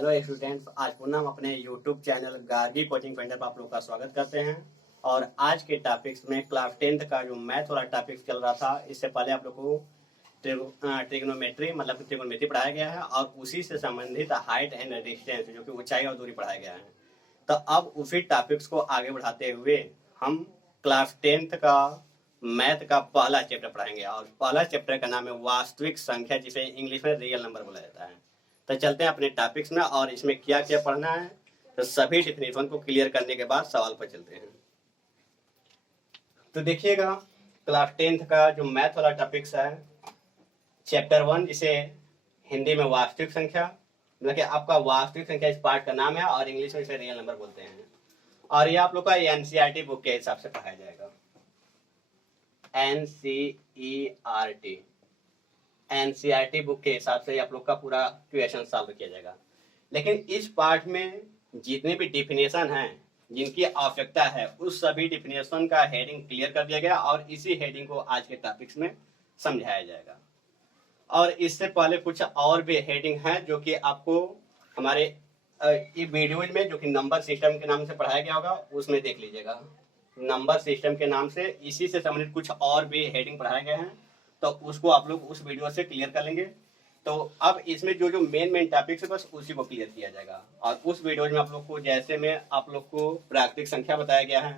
Hello students, आज पुनः हम अपने YouTube channel Gargi coaching centre पर आप लोग का स्वागत करते हैं। और आज के टॉपिक्स में क्लास 10th का जो मैथ वाला टॉपिक चल रहा था, इससे पहले आप लोग को ट्रिग्नोमेट्री मतलब त्रिकोणमिति पढ़ाया गया है और उसी से संबंधित हाइट एंड डिस्टेंस जो कि ऊंचाई और दूरी पढ़ाया गया है। तो अब उसी टॉपिक्स को आगे बढ़ाते हुए हम क्लास 10th का मैथ का पहला चैप्टर पढ़ाएंगे और पहला चैप्टर का नाम है वास्तविक संख्या, जिसे इंग्लिश में रियल नंबर बोला जाता है। तो चलते हैं अपने टॉपिक्स में और इसमें क्या क्या पढ़ना है, तो सभी डिफिनेशन को क्लियर करने के बाद सवाल पर चलते हैं। तो देखिएगा, क्लास 10th का जो मैथ वाला टॉपिक्स है चैप्टर 1, जिसे हिंदी में वास्तविक संख्या मतलब कि आपका वास्तविक संख्या इस पार्ट का नाम है और इंग्लिश में इसे रियल नंबर बोलते हैं। और ये आप लोग का एनसीईआरटी बुक के हिसाब से पढ़ाया जाएगा। एनसीईआरटी बुक के हिसाब से आप लोग का पूरा क्वेश्चन सॉल्व किया जाएगा। लेकिन इस पार्ट में जितने भी डिफिनेशन हैं जिनकी आवश्यकता है, उस सभी डिफिनेशन का हेडिंग क्लियर कर दिया गया और इसी हेडिंग को आज के टॉपिक्स में समझाया जाएगा। और इससे पहले कुछ और भी हेडिंग है जो कि आपको हमारे वीडियो में जो कि नंबर सिस्टम के नाम से पढ़ाया गया होगा, उसमें देख लीजिएगा। नंबर सिस्टम के नाम से इसी से संबंधित कुछ और भी हेडिंग पढ़ाए गए हैं, तो उसको आप लोग उस वीडियो से क्लियर कर लेंगे। तो अब इसमें जो जो मेन टॉपिक्स है बस उसी को क्लियर किया जाएगा। और उस वीडियो में आप लोग को जैसे में आप लोग को प्राकृतिक संख्या बताया गया है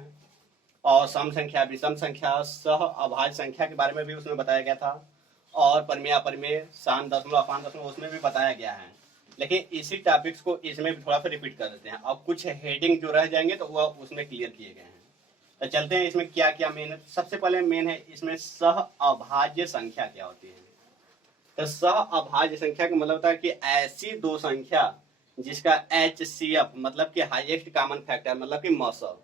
और सम संख्या, विषम संख्या, सह अभाज्य संख्या के बारे में भी उसमें बताया गया था और परिमेय अपरिमेय, शांत दशमलव, अपान दशमलव उसमें भी बताया गया है। लेकिन इसी टॉपिक्स को इसमें भी थोड़ा सा रिपीट कर देते हैं। अब कुछ हेडिंग जो रह जाएंगे तो वह उसमें क्लियर किए गए हैं। तो चलते हैं इसमें क्या क्या मेन है। सबसे पहले मेन है इसमें सह अभाज्य संख्या क्या होती है। तो सह अभाज्य संख्या का मतलब होता है कि ऐसी दो संख्या जिसका HCF मतलब कि हाईएस्ट कॉमन फैक्टर मतलब कि मौसा,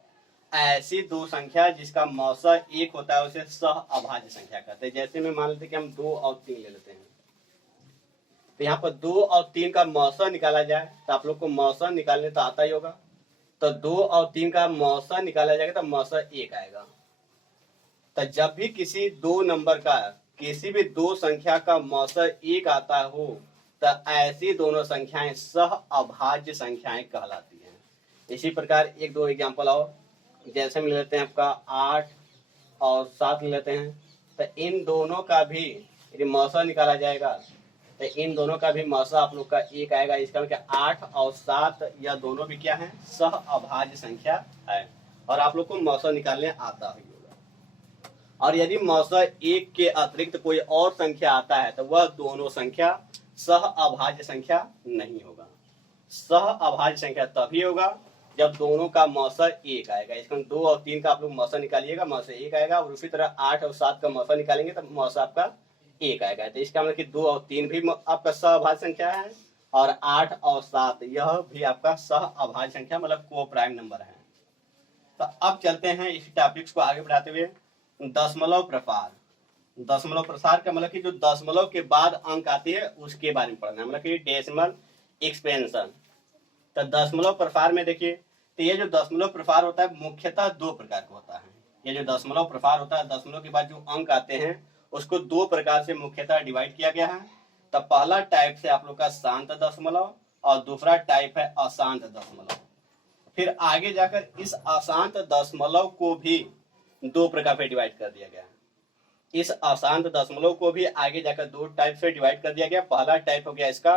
ऐसी दो संख्या जिसका मौसा एक होता है उसे सह अभाज्य संख्या कहते हैं। जैसे में मान लेते हैं कि हम 2 और 3 ले लेते हैं, तो यहाँ पर 2 और 3 का मौसा निकाला जाए तो आप लोग को मौसा निकालने तो आता ही होगा। तो 2 और 3 का मौसा निकाला जाएगा तो मौसा 1 आएगा। तो जब भी किसी दो नंबर का किसी भी दो संख्या का मौसा 1 आता हो तो ऐसी दोनों संख्याएं सह अभाज्य संख्याएं कहलाती हैं। इसी प्रकार एक दो एग्जांपल और, जैसे में ले लेते हैं आपका 8 और 7 ले लेते हैं। तो इन दोनों का भी यदि मौसा निकाला जाएगा तो इन दोनों का भी मौसा आप लोग का 1 आएगा। इसका मतलब 8 और 7 यह दोनों भी क्या है, सह अभाज्य संख्या है और आप लोग को मौसा निकालने आता ही होगा। और यदि मौसा 1 के अतिरिक्त कोई और संख्या आता है तो वह दोनों संख्या सह अभाज्य संख्या नहीं होगा। सह अभाज्य संख्या तभी होगा जब दोनों का मौसा 1 आएगा। इसका 2 और 3 का आप लोग मौसा निकालिएगा, मौसा 1 आएगा। और उसी तरह 8 और 7 का मौसा निकालेंगे तो मौसा आपका 1 आएगा। तो इसका मतलब कि 2 और 3 भी आपका सह अभाज्य संख्या है और 8 और 7 यह भी आपका सह अभाज्य संख्या मतलब को प्राइम नंबर है। तो अब चलते हैं इस टॉपिक्स को आगे बढ़ाते हुए दशमलव प्रसार। दशमलव प्रसार का मतलब कि जो दशमलव के बाद अंक आती है उसके बारे में पढ़ना है, मतलब कि डेसिमल एक्सपेंशन। तो दशमलव प्रसार में देखिए, तो ये जो दशमलव प्रसार होता है मुख्यतः दो प्रकार का होता है। ये जो दशमलव प्रसार होता है, दशमलव के बाद जो अंक आते हैं उसको दो प्रकार से मुख्यतः डिवाइड किया गया है। तो पहला टाइप से आप लोग का शांत दशमलव और दूसरा टाइप है अशांत दशमलव। फिर आगे जाकर इस अशांत दशमलव को भी दो प्रकार पे डिवाइड कर दिया गया है। इस अशांत दशमलव को भी आगे जाकर दो टाइप से डिवाइड कर दिया गया। पहला टाइप हो गया इसका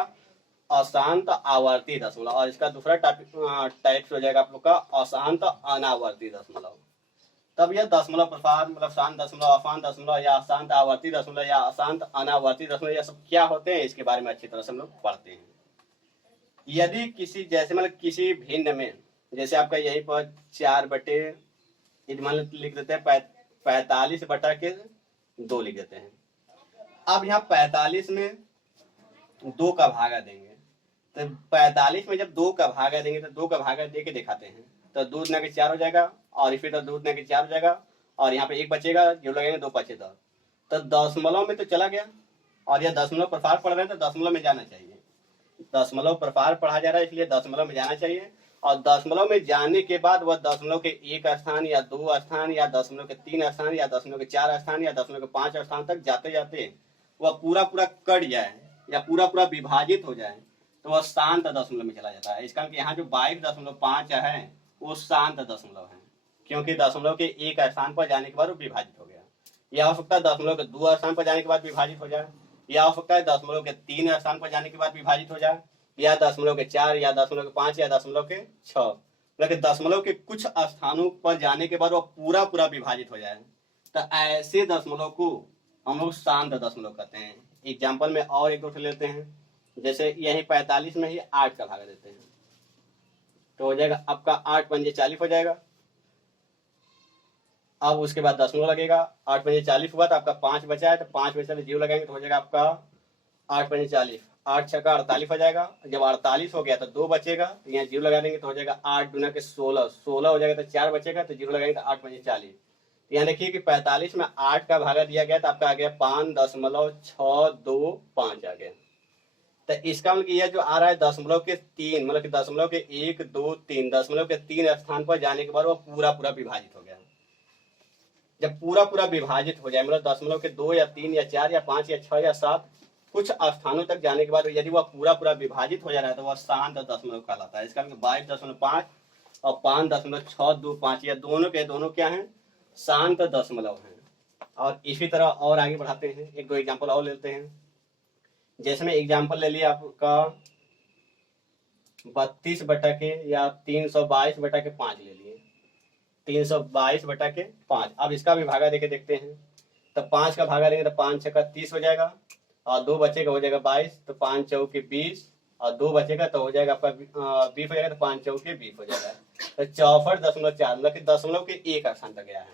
अशांत आवर्ती दशमलव और इसका दूसरा टाइप हो जाएगा आप लोग का अशांत अनावर्ती दशमलव। तब यह दशमलव प्रसार मतलब शांत दशमलव, अशांत दशमलव या अशांत आवर्ती दशमलव या अशांत अनावर्ती दशमलव यह सब क्या होते हैं इसके बारे में अच्छी तरह से हम लोग पढ़ते हैं। यदि किसी जैसे मतलब किसी भिन्न में, जैसे आपका यही पर 4/, मान लिख देते हैं 45/2 लिख देते हैं। अब यहाँ 45 में 2 का भागा देंगे, तो 45 में जब 2 का भागा देंगे तो 2 का भागा दे के दिखाते हैं तो 2 दूना के 4 हो जाएगा और फिर 2 दूना के 4 हो जाएगा और यहाँ पे 1 बचेगा, जो लगेंगे 2 बचे 10। तो दशमलव में तो चला गया और यह दशमलव प्रसार पढ़ रहे हैं तो दशमलव में जाना चाहिए। दशमलव प्रसार पढ़ा जा रहा है इसलिए दशमलव में जाना चाहिए। और दशमलव में जाने के बाद वह दशमलव के 1 स्थान या 2 स्थान या दशमलव के 3 स्थान या दशमलव के 4 स्थान या दशमलव के 5 स्थान तक जाते जाते वह पूरा कट जाए या पूरा विभाजित हो जाए तो वह शांत दशमलव में चला जाता है। इसका मतलब यहाँ जो 22.5 है वो शांत दशमलव है, क्योंकि दशमलव के एक स्थान पर जाने के बाद वो विभाजित हो गया। यह हो सकता है दशमलव के 2 स्थान पर जाने के बाद विभाजित हो जाए, या हो सकता है दशमलव के 3 स्थान पर जाने के बाद विभाजित हो जाए, या दशमलव के 4, या दशमलव के 5, या दशमलव के 6, लेकिन दशमलव के कुछ स्थानों पर जाने के बाद वो पूरा पूरा विभाजित हो जाए, तो ऐसे दशमलव को हम लोग शांत दशमलव कहते हैं। एग्जाम्पल में और एक दो लेते हैं, जैसे यही 45 में ही 8 का भागा देते हैं, तो हो जाएगा आपका 8 पंजे 40 हो जाएगा। अब उसके बाद दशमलव लगेगा, 8 पंजे 40 हुआ तो आपका 5 बचा है, तो 5 बचा तो 0 लगाएंगे तो हो जाएगा आपका 8 पंजे 40, 8 छक्का 48 हो जाएगा। जब 48 हो गया तो 2 बचेगा, तो यहाँ 0 लगा देंगे तो हो जाएगा 8 दूना के 16, 16 हो जाएगा तो 4 बचेगा, तो 0 लगाएंगे तो 8 पंजे 40। तो यहाँ देखिए कि 45 में 8 का भागा दिया गया तो आपका आ गया 5.625 आ गया। तो इसका मतलब यह जो आ रहा है दशमलव के 3, मतलब कि दशमलव के 1, 2, 3, दशमलव के 3 स्थान पर जाने के बाद वो पूरा पूरा विभाजित हो गया। जब पूरा पूरा विभाजित हो जाए, मतलब दशमलव के 2 या 3 या 4 या 5 या 6 या 7 कुछ स्थानों तक जाने के बाद यदि वह पूरा पूरा विभाजित हो जा रहा है तो वह शांत दशमलव कहलाता है। इसका मतलब 22.5 और 5.625 या दोनों के दोनों क्या है, शांत दशमलव हैं। और इसी तरह और आगे बढ़ाते हैं, एक दो एग्जाम्पल और लेते हैं। जैसे में एग्जाम्पल ले लिया आपका 32 बटा के या 322 बटा के 5 ले लिए, 322 बटा के 5। अब इसका भी भागा देके देखते हैं, तो 5 का भागा देंगे तो 5 छक्का 30 हो जाएगा, और 2 बचेगा हो जाएगा 22, तो 5 चौके 20, और 2 बचेगा तो हो जाएगा आपका 20 हो जाएगा, तो 5 चौके 20 हो जाएगा। तो 64.4 मतलब कि दशमलव के एक स्थान तक गया है।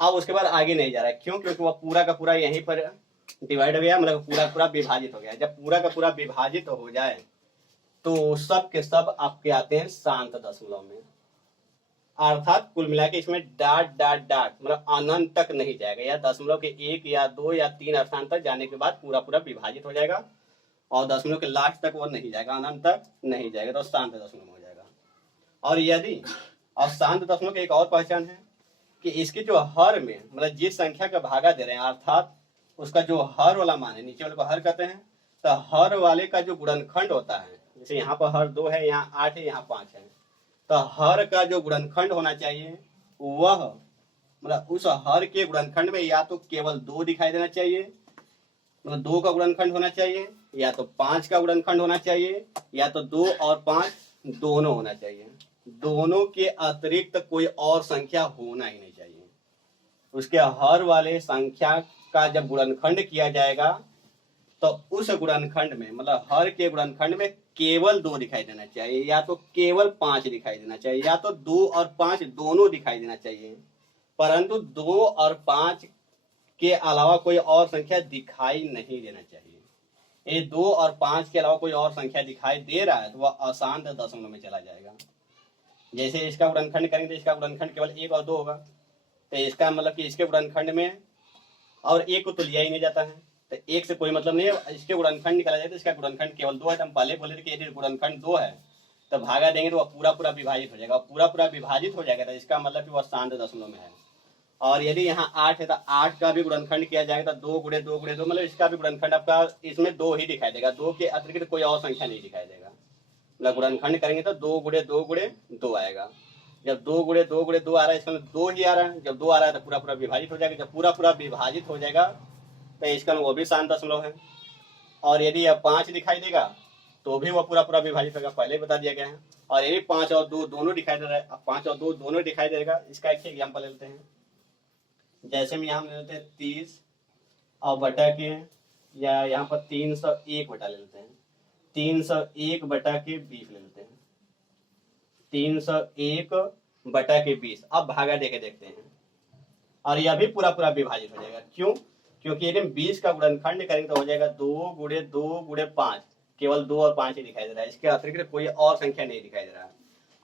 अब उसके बाद आगे नहीं जा रहा है, क्यों? क्योंकि वह पूरा का पूरा यहीं पर डिवाइड हो गया, मतलब पूरा पूरा विभाजित हो गया। जब पूरा का पूरा विभाजित हो जाए तो सब के सब आपके आते हैं शांत दशमलव में, अर्थात कुल मिला के इसमें डाट डाट डाट मतलब अनंत तक नहीं जाएगा, या दशमलव के 1 या 2 या 3 स्थान तक जाने के बाद पूरा पूरा विभाजित हो जाएगा, और दशमलव के लास्ट तक वो नहीं जाएगा, अनंत तक नहीं जाएगा, तो शांत दशमलव हो जाएगा। और यदि और शांत दशमलव की एक और पहचान है कि इसके जो हर में मतलब जिस संख्या का भागा दे रहे हैं, अर्थात उसका जो हर वाला मान है, नीचे वाले को हर कहते हैं, तो हर वाले का जो गुणनखंड होता है, जैसे यहाँ पर हर 2 है, यहाँ 8 है, यहाँ 5 है, तो हर का जो गुणनखंड होना चाहिए वह मतलब उस हर के गुणनखंड में या तो केवल 2 दिखाई देना चाहिए, मतलब 2 का गुणनखंड होना चाहिए, या तो 5 का गुणनखंड होना चाहिए, या तो 2 और 5 दोनों होना चाहिए। दोनों के अतिरिक्त कोई और संख्या होना ही नहीं चाहिए। उसके हर वाले संख्या का जब गुणनखंड किया जाएगा तो उस गुणनखंड में मतलब हर के गुणनखंड में केवल 2 दिखाई देना चाहिए, या तो केवल 5 दिखाई देना चाहिए, या तो 2 और 5 दोनों दिखाई देना चाहिए, परंतु 2 और 5 के अलावा कोई और संख्या दिखाई नहीं देना चाहिए। ये 2 और 5 के अलावा कोई और संख्या दिखाई दे रहा है तो वह अशांत दशमलव में चला जाएगा। जैसे इसका गुणनखंड करेंगे तो इसका गुणनखंड केवल 1 और 2 होगा, तो इसका मतलब कि इसके गुणनखंड में और 1 को तो लिया ही नहीं जाता है, तो 1 से कोई मतलब नहीं है। इसके गुणनखंड निकाला जाए तो इसका गुणनखंड केवल 2 है, तो हम पहले बोले थे कि यदि गुणनखंड 2 है तो भागा देंगे तो वह पूरा पूरा विभाजित हो जाएगा, पूरा पूरा विभाजित हो जाएगा तो इसका मतलब कि वह शांत दशमलव में है। और यदि यहाँ 8 है तो 8 का भी गुणनखंड किया जाएगा तो 2 गुणे 2 गुणे 2 मतलब इसका भी गुणनखंड आपका इसमें 2 ही दिखाई देगा, 2 के अतिरिक्त कोई और संख्या नहीं दिखाई देगा। मतलब गुणनखंड करेंगे तो 2 गुणे 2 गुणे 2 आएगा। जब 2 गुणे 2 गुणे 2 आ रहा है, इसका 2 ही आ रहा है। जब 2 आ रहा है तो पूरा पूरा विभाजित हो जाएगा। जब पूरा पूरा विभाजित हो जाएगा तो इसका वो भी शांत दशमलव है। और यदि यह 5 दिखाई देगा तो भी वह पूरा पूरा विभाजित होगा, पहले ही बता दिया गया है। और यदि 5 और 2 दोनों दिखाई दे रहा है, 5 और 2 दोनों दिखाई देगा, इसका एक एग्जाम्पल लेते हैं। जैसे में यहाँ लेते हैं 30 और बटा के, या यहाँ पर 301 बटा ले लेते हैं, 301 बटा के 20 ले लेते हैं, 301 बटा के 20। अब भागा देके देखते हैं, और यह भी पूरा पूरा विभाजित हो जाएगा। क्यों? क्योंकि यदि 20 का गुणनखंड करेंगे तो हो जाएगा 2 गुणे 2 गुणे 5, केवल 2 और 5 ही दिखाई दे रहा है, इसके अतिरिक्त कोई और संख्या नहीं दिखाई दे रहा है।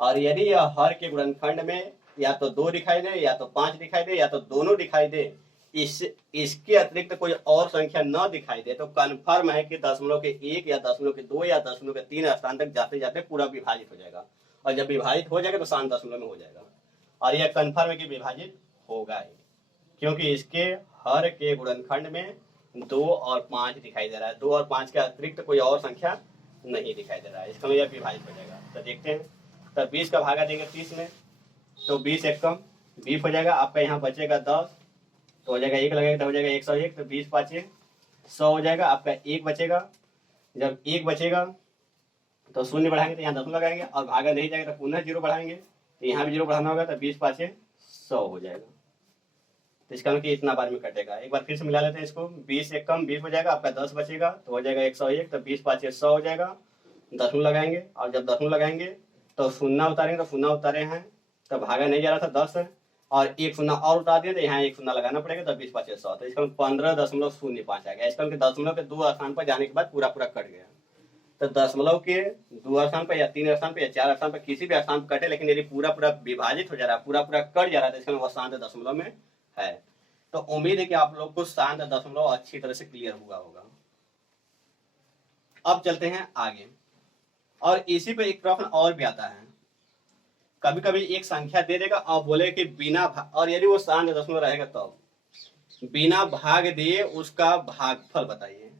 और यदि यह हर के गुणनखंड में या तो 2 दिखाई दे, या तो 5 दिखाई दे, या तो दोनों दिखाई दे, इसके अतिरिक्त कोई और संख्या न दिखाई दे, तो कन्फर्म है कि दशमलव के 1 या दशमलव के 2 या दशमलव के 3 स्थान तक जाते जाते पूरा विभाजित हो जाएगा। और जब विभाजित हो जाएगा तो शांत दशमलव में हो जाएगा। और यह कन्फर्म है कि विभाजित होगा ही, क्योंकि इसके हर के गुणनखंड में 2 और 5 दिखाई दे रहा है, 2 और 5 के अतिरिक्त कोई और संख्या नहीं दिखाई दे रहा है, इसका मतलब यह विभाजित हो जाएगा। तो देखते हैं, तो 20 का भागा देंगे 30 में, तो 20 एक कम 20 हो जाएगा, आपका यहाँ बचेगा 10, तो हो जाएगा 1 लगेगा तो हो जाएगा 101, तो 20 पाँचे 100 हो जाएगा, आपका 1 बचेगा। जब 1 बचेगा तो शून्य बढ़ाएंगे तो यहाँ 10 लगाएंगे, और भागा नहीं जाएगा तो पुनः 0 बढ़ाएंगे, तो यहाँ भी 0 बढ़ाना होगा, तो 20 पाँचे 100 हो जाएगा। तो इसका मतलब कि इतना बार में कटेगा। एक बार फिर से मिला लेते हैं इसको, 20 एक कम 20 हो जाएगा, आपका 10 बचेगा, तो हो जाएगा 101, तो 20 पाँचे 100 हो जाएगा। 10 लगाएंगे, और जब 10 लगाएंगे तो शून्य उतारेंगे, तो शून्य उतारे हैं तो भागा नहीं जा रहा था 10 है, और एक शून्य और उतार दिया तो यहाँ एक शून्य लगाना पड़ेगा, तो 20 पाँचे 100, तो इसका 15.05 आ गया। इसका दशमलव के 2 स्थान पर जाने के बाद पूरा पूरा कट गया। तो दशमलव के 2 स्थान पर या 3 स्थान पर या 4 स्थान पर किसी भी स्थान पर कटे, लेकिन यदि पूरा पूरा विभाजित हो जा रहा है, पूरा पूरा कट जा रहा है, तो इसका वो शांत दशमलव में है। तो उम्मीद है कि आप लोग को शांत दशमलव अच्छी तरह से क्लियर हुआ होगा। अब चलते हैं आगे, और इसी पे एक प्रश्न और भी आता है, कभी कभी एक संख्या दे देगा और बोले कि बिना और यदि वो शांत दशमलव रहेगा तो बिना भाग दिए उसका भागफल बताइए।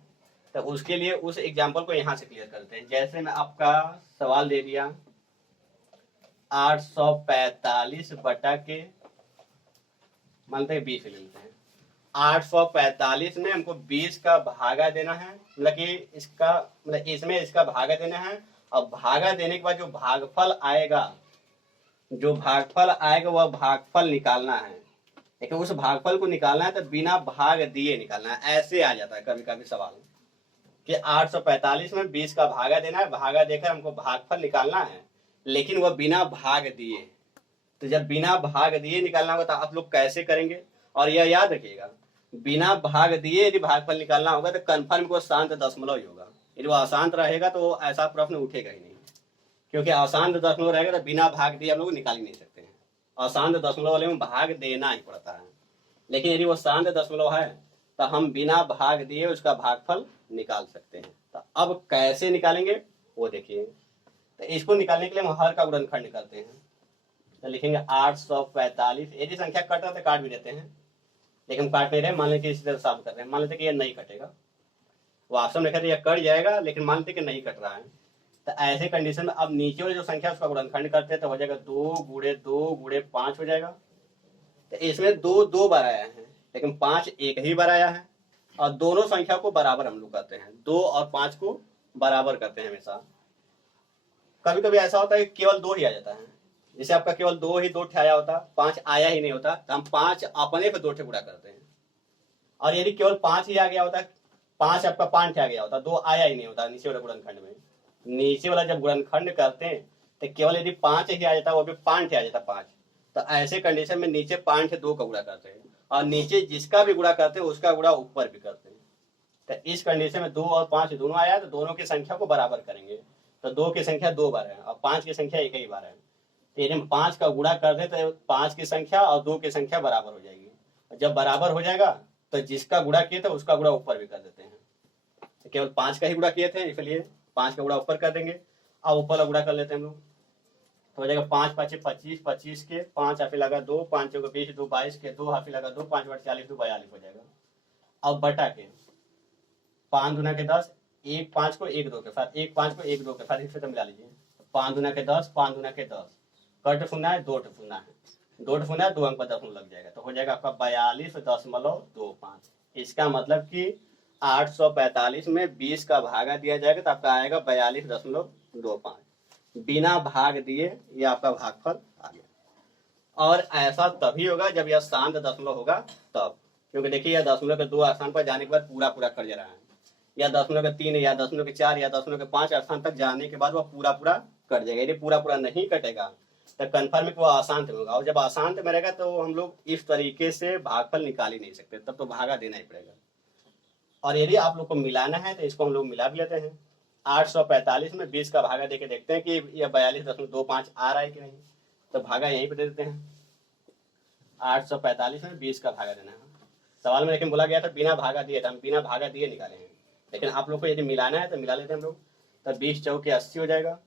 तो उसके लिए उस एग्जांपल को यहां से क्लियर करते हैं। जैसे मैं आपका सवाल दे दिया 845 बटा के मानते हैं 20 ले लेते हैं, 845 में हमको 20 का भागा देना है, मतलब कि इसका मतलब इसमें इसका भागा देना है, और भागा देने के बाद जो भागफल आएगा वह भागफल निकालना है। लेकिन उस भागफल को निकालना है तो बिना भाग दिए निकालना है। ऐसे आ जाता है कभी कभी सवाल कि 845 में 20 का भागा देना है, भागा देकर हमको भागफल निकालना है, लेकिन वह बिना भाग दिए। तो जब बिना भाग दिए निकालना होगा तो आप लोग कैसे करेंगे, और यह याद रखिएगा, बिना भाग दिए यदि भागफल निकालना होगा तो कन्फर्म को शांत दशमलव ही होगा। यदि वो अशांत रहेगा तो ऐसा प्रश्न उठेगा ही नहीं, क्योंकि अशांत दशमलव रहेगा तो बिना भाग दिए हम लोग निकाल ही नहीं सकते हैं। अशांत दशमलव वाले में भाग देना ही पड़ता है, लेकिन यदि वो शांत दशमलव है तो हम बिना भाग दिए उसका भागफल निकाल सकते हैं। तो अब कैसे निकालेंगे वो देखिए। तो इसको निकालने के लिए हम हर का गुणनखंड करते हैं। तो लिखेंगे 845, यदि संख्या कट रहा तो काट भी देते हैं, लेकिन काट नहीं रहे, मान लेते इसी तरह साफ कर रहे हैं, मान लेते कि ये नहीं कटेगा, वो ऑप्शन लिखा था ये कट जाएगा, लेकिन मान लेते कि नहीं कट रहा है। तो ऐसे कंडीशन में अब नीचे वाली जो संख्या उसका गुणनखंड करते हैं, तो हो जाएगा 2 गुणे 2 गुणे 5 हो जाएगा। तो इसमें 2 2 बार आया है, लेकिन 5 एक ही बार आया है, और दोनों संख्या को बराबर हम लोग करते हैं, 2 और 5 को बराबर करते हैं हमेशा। कभी कभी ऐसा होता है कि केवल 2 ही आ जाता है, जैसे आपका केवल 2 ही 2 आया होता, 5 आया ही नहीं होता, तो हम 5 अपने पे 2 गुणा करते हैं। और यदि केवल 5 ही आ गया होता, 5 आपका 5 आ गया होता, 2 आया ही नहीं होता नीचे वाले गुणनखंड में। नीचे वाला जब गुणनखंड करते हैं तो केवल यदि 5 ही आ जाता, वो भी 5 आ जाता 5, तो ऐसे कंडीशन में नीचे 5 से 2 का गुणा करते हैं, और नीचे जिसका भी गुणा करते हैं उसका गुणा ऊपर भी करते हैं। तो इस कंडीशन में 2 और 5 दोनों आया, तो दोनों की संख्या को बराबर करेंगे। तो 2 की संख्या 2 बार है और 5 की संख्या एक ही बार है, तो यदि हम 5 का गुणा कर दें तो 5 की संख्या और 2 की संख्या बराबर हो जाएगी। जब बराबर हो जाएगा तो जिसका गुणा किए थे उसका गुणा ऊपर भी कर देते हैं। तो केवल 5 का ही गुणा किए थे, इसलिए 5 का गुणा ऊपर कर देंगे। अब ऊपर गुणा कर लेते हैं हम लोग, तो हो जाएगा 5 5 25, 25 के 5 हाफी लगा 2, 5 चौके 20, 2 22 के 2 हाफी लगा 2, 5 बट 40, 2 42 हो जाएगा। अब बटा के 5 दूना के 10, 1 5 को 1 2 के साथ, 1 5 को 1 2 के साथ, इसे तो मिला लीजिए। 5 दूना के 10, 5 दूना के 10, कट फुना है 2 फुना है, 2 फुना है 2 अंक पर 10 लग जाएगा, तो हो जाएगा आपका 42.25। इसका मतलब कि 845 में 20 का भागा दिया जाएगा तो आपका आएगा 42.25, बिना भाग दिए ये आपका भागफल आ गया। और ऐसा तभी होगा जब यह शांत दशमलव होगा तब, क्योंकि देखिए यह दशमलव के 2 स्थान पर जाने के बाद पूरा पूरा कट जा रहा है, या दशमलव के 3 या दशमलव के 4 या दशमलव के 5 स्थान तक जाने के बाद वह पूरा पूरा कट जाएगा। यदि पूरा पूरा नहीं कटेगा तो कन्फर्म है कि वो अशांत में होगा, और जब अशांत में रहेगा तो हम लोग इस तरीके से भागफल निकाल ही नहीं सकते, तब तो भागा देना ही पड़ेगा। और यदि आप लोग को मिलाना है तो इसको हम लोग मिला भी लेते हैं। 845 में 20 का भागा देके देखते हैं कि यह 42.25 आ रहा है कि नहीं, तो भागा यहीं पे दे देते हैं। 845 में 20 का भागा देना है। सवाल में लेकिन बोला गया था बिना भागा दिए, तो हम बिना भागा दिए निकाले हैं, लेकिन आप लोग को यदि मिलाना है तो मिला लेते हैं हम लोग। तो 20 चौके 80 हो जाएगा,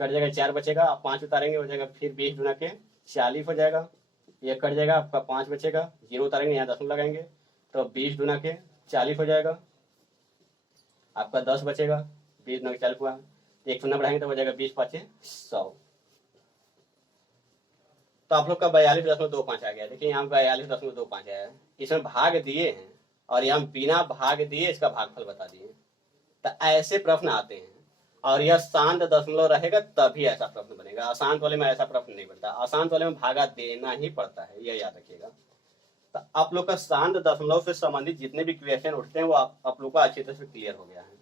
कट जाएगा 4 बचेगा, आप 5 उतारेंगे हो जाएगा, फिर 20 गुना के 40 हो जाएगा, ये कट जाएगा, आपका 5 बचेगा, 0 उतारेंगे यहाँ 10 लगाएंगे, तो 20 गुना के 40 हो जाएगा, आपका 10 बचेगा, 20 9 40 हुआ, 1 शून्य बढ़ाएंगे तो हो जाएगा 20 5 100। तो आप लोग का 42.25 आ गया। देखिए यहाँ 42.25 आया है, इसमें भाग दिए हैं और यहाँ बिना भाग दिए इसका भागफल बता दिए। तो ऐसे प्रश्न आते हैं और यह शांत दशमलव रहेगा तभी ऐसा प्रश्न बनेगा। अशांत वाले में ऐसा प्रश्न नहीं बनता, अशांत वाले में भागा देना ही पड़ता है, यह याद रखिएगा। तो आप लोग का शांत दशमलव से संबंधित जितने भी क्वेश्चन उठते हैं वो आप लोग का अच्छी तरह से क्लियर हो गया है।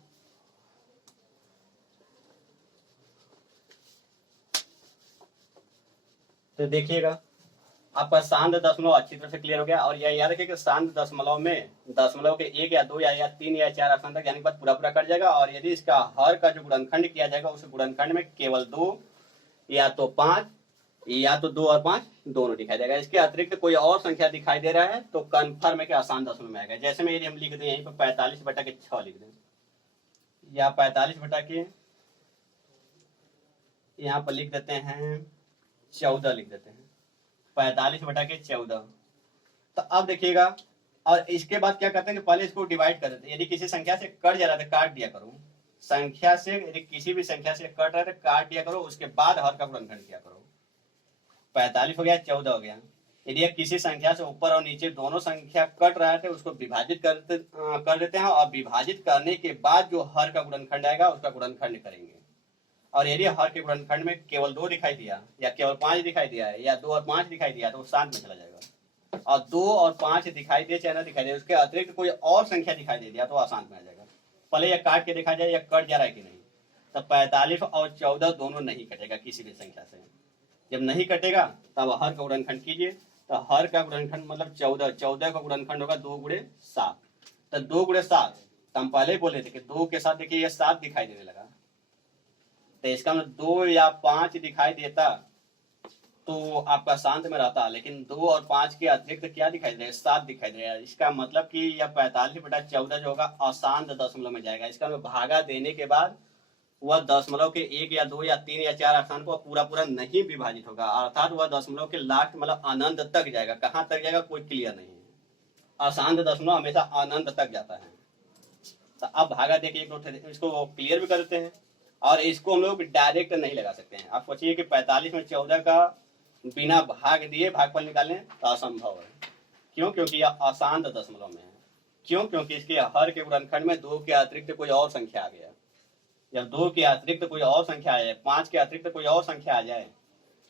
तो देखिएगा आपका शांत दशमलव अच्छी तरह से क्लियर हो गया। और यह याद रखिए कि शांत दशमलव में दशमलव के 1 या 2 या 3 या 4 स्थान तक यानी कि पूरा पूरा कट जाएगा। और यदि इसका हर का जो गुणनखंड किया जाएगा उस गुणनखंड में केवल 2 या तो 5 या तो 2 और 5 दोनों दिखाई देगा। इसके अतिरिक्त कोई और संख्या दिखाई दे रहा है तो कन्फर्म है कि आसान दशमलव में आएगा। जैसे में यदि हम लिख दें यहीं पर 45/6 लिख दें या 45 बटा के यहाँ पर लिख देते हैं 14 लिख देते हैं, 45/14। तो अब देखिएगा और इसके बाद क्या करते हैं कि पहले इसको डिवाइड कर देते हैं। यदि किसी संख्या से कट जा रहा है तो काट दिया करो, संख्या से यदि किसी भी संख्या से कट रहा है तो काट दिया करो, उसके बाद हर का गुणनखंड किया करो। 45 हो गया, 14 हो गया। यदि किसी संख्या से ऊपर और नीचे दोनों संख्या कट रहा है तो उसको विभाजित कर देते हैं और विभाजित करने के बाद जो हर का गुणनखंड आएगा उसका गुणनखंड करेंगे। और यदि हर के गुणनखंड में केवल 2 दिखाई दिया या केवल 5 दिखाई दिया है या 2 और 5 दिखाई दिया तो वो 7 में चला जाएगा। और 2 और 5 दिखाई दे चाहे ना दिखाई दे, उसके अतिरिक्त कोई और संख्या दिखाई दे दिया तो आसान में आ जाएगा। पहले यह काट के देखा जाए या कट जा रहा है कि नहीं। तो 45 और 14 दोनों नहीं कटेगा किसी भी संख्या से। जब नहीं कटेगा तब हर का गुणनखंड कीजिए। तो हर का गुणनखंड मतलब 14 का गुणनखंड होगा 2 गुणे 7। तो 2 गुणे 7 तो हम पहले बोले थे कि 2 के साथ देखिए ये 7 दिखाई देने लगा। तो इसका मतलब 2 या 5 दिखाई देता तो आपका शांत में रहता, लेकिन 2 और 5 के अतिरिक्त क्या दिखाई दे रहा है, 7 दिखाई दे रहा है। इसका मतलब कि यह 45/14 जो होगा अशांत दशमलव में जाएगा। इसका मतलब भागा देने के बाद वह दशमलव के 1 या 2 या 3 या 4 स्थान को पूरा पूरा नहीं विभाजित होगा, अर्थात वह दशमलव के लास्ट मतलब अनंत तक जाएगा। कहाँ तक जाएगा कोई क्लियर नहीं है। अशांत दशमलव हमेशा अनंत तक जाता है। तो अब भागा देखिए इसको क्लियर भी कर देते हैं। और इसको हम लोग डायरेक्ट नहीं लगा सकते हैं। आप सोचिए कि 45 में 14 का बिना भाग दिए भागफल निकालें तो असंभव है। क्यों? क्योंकि यह अशांत दशमलव में है। क्यों? क्योंकि इसके हर के गुणनखंड में 2 के अतिरिक्त कोई और संख्या आ गया। जब 2 के अतिरिक्त कोई और संख्या आ जाए, 5 के अतिरिक्त कोई और संख्या आ जाए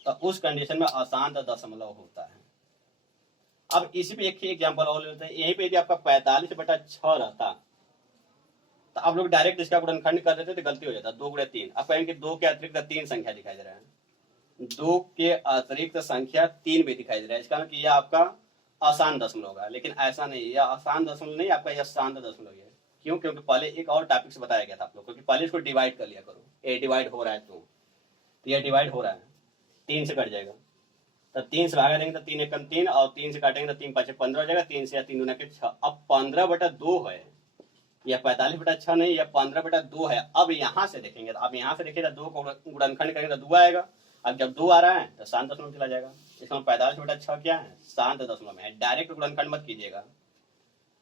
तो उस कंडीशन में अशांत दशमलव होता है। अब इसी पे एक एग्जाम्पल और लेते हैं। यहीं पे यदि आपका 45/6 रहता तो आप लोग डायरेक्ट इसका गुणनखंड कर देते तो गलती हो जाता। 2 गुणे 3। अब कहेंगे 2 के अतिरिक्त 3 संख्या दिखाई दे रहा है, 2 के अतिरिक्त संख्या 3 भी दिखाई दे रहा है। इसका मतलब यह आपका आसान दशमलव होगा, लेकिन ऐसा नहीं, यह आसान दशमलव नहीं, आपका यह शांत दशमलव है। क्यों? क्योंकि पहले एक और टॉपिक से बताया गया था आप लोग को कि पहले इसको डिवाइड कर लिया करो। ए डिवाइड हो रहा है तो यह डिवाइड हो रहा है, 3 से कट जाएगा। तो 3 से भागा देंगे तो 3 एकम 3 और 3 से काटेंगे तो 3 5 15 हो जाएगा। 3 से या 3 दूना के 6। अब 15/2 है, यह 45/6 नहीं, यह 15/2 है। अब यहाँ से देखेंगे तो अब यहाँ से देखिए 2 को गुणनखंड करेंगे तो 2 आएगा। अब जब 2 आ रहा है तो शांत दशमलव चला जाएगा। इसमें 45/6 क्या है, शांत दशमलव में है। डायरेक्ट गुणनखंड मत कीजिएगा।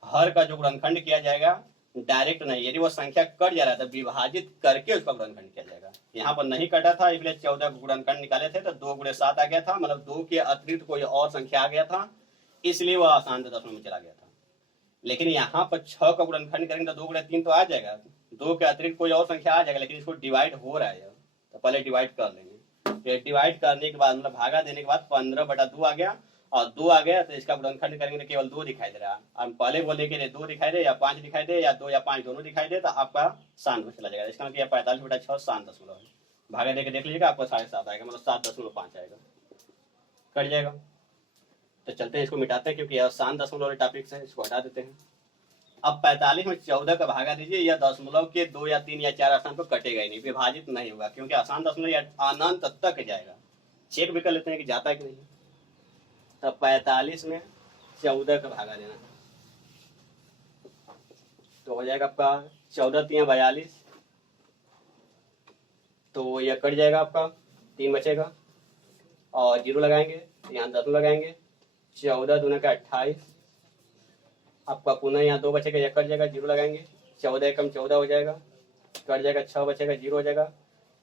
हर का जो गुणनखंड किया जाएगा डायरेक्ट नहीं, यदि वो संख्या कट जा रहा है तो विभाजित करके उसका गुणनखंड किया जाएगा। यहाँ पर नहीं कटा था इसलिए 14 का गुणनखंड निकाले थे तो 2 गुणे 7 आ गया था, मतलब 2 के अतिरिक्त कोई और संख्या आ गया था, इसलिए वह अशांत दशमलव में चला गया था। लेकिन यहाँ पर 6 का गुणनखंड करेंगे तो 2 गुणे 3 तो आ जाएगा, 2 के अतिरिक्त कोई और संख्या आ जाएगा, लेकिन इसको डिवाइड हो रहा है तो पहले डिवाइड कर लेंगे। डिवाइड करने के बाद मतलब भागा देने के बाद 15/2 आ गया और 2 आ गया तो इसका गुणनखंड करेंगे तो केवल 2 दिखाई दे रहा है। हम पहले बोले कि 2 दिखाई दे या 5 दिखाई दे या 2 या 5 दोनों दिखाई दे तो आपका शांत में चला जाएगा। इसका मतलब 45/6 शांत दशमलव है। भागा देके देख लीजिएगा आपको 7.5 आएगा, मतलब 7.5 आएगा, कट जाएगा। तो चलते हैं इसको मिटाते हैं क्योंकि यह शांत दशमलव वाले टॉपिक से इसको हटा देते हैं। अब 45 में 14 का भागा दीजिए, यह दशमलव के 2 या 3 या 4 स्थान को कटेगा ही नहीं, विभाजित नहीं होगा, क्योंकि आसान दशमलव अनंत तक जाएगा। चेक भी कर लेते हैं कि जाता है कि नहीं। तो 45 में 14 का भागा देना तो हो जाएगा आपका 14 3 42, तो यह कट जाएगा आपका, 3 बचेगा और 0 लगाएंगे, यहाँ 10 लगाएंगे, 14 दूना का 28, आपका पुनः यहाँ 2 बचेगा, यह कट जाएगा, 0 लगाएंगे, 14 एकम 14 हो जाएगा, कट जाएगा 6 बचेगा 0 हो जाएगा,